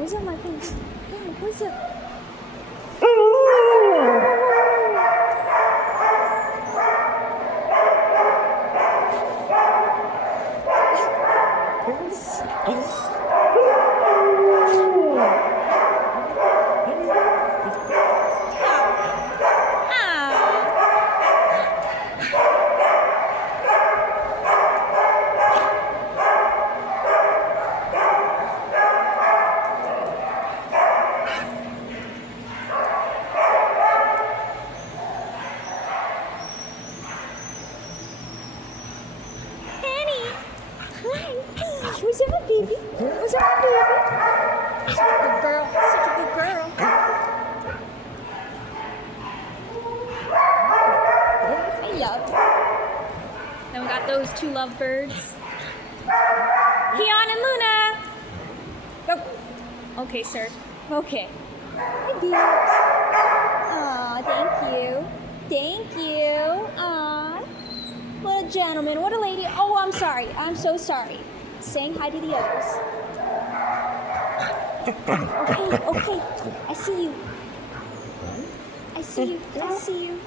What's up, my face? What's up? What's up, baby? What's up, baby? Such a good girl. Such a good girl. I love. Then we got those two lovebirds. Hee-On and Luna. Oh. Okay, sir. Okay. Hi, beans. Aw, thank you. Thank you. Aw. What a gentleman. What a lady. Oh, I'm sorry. I'm so sorry. Saying hi to the others. Okay. I see you. I see you.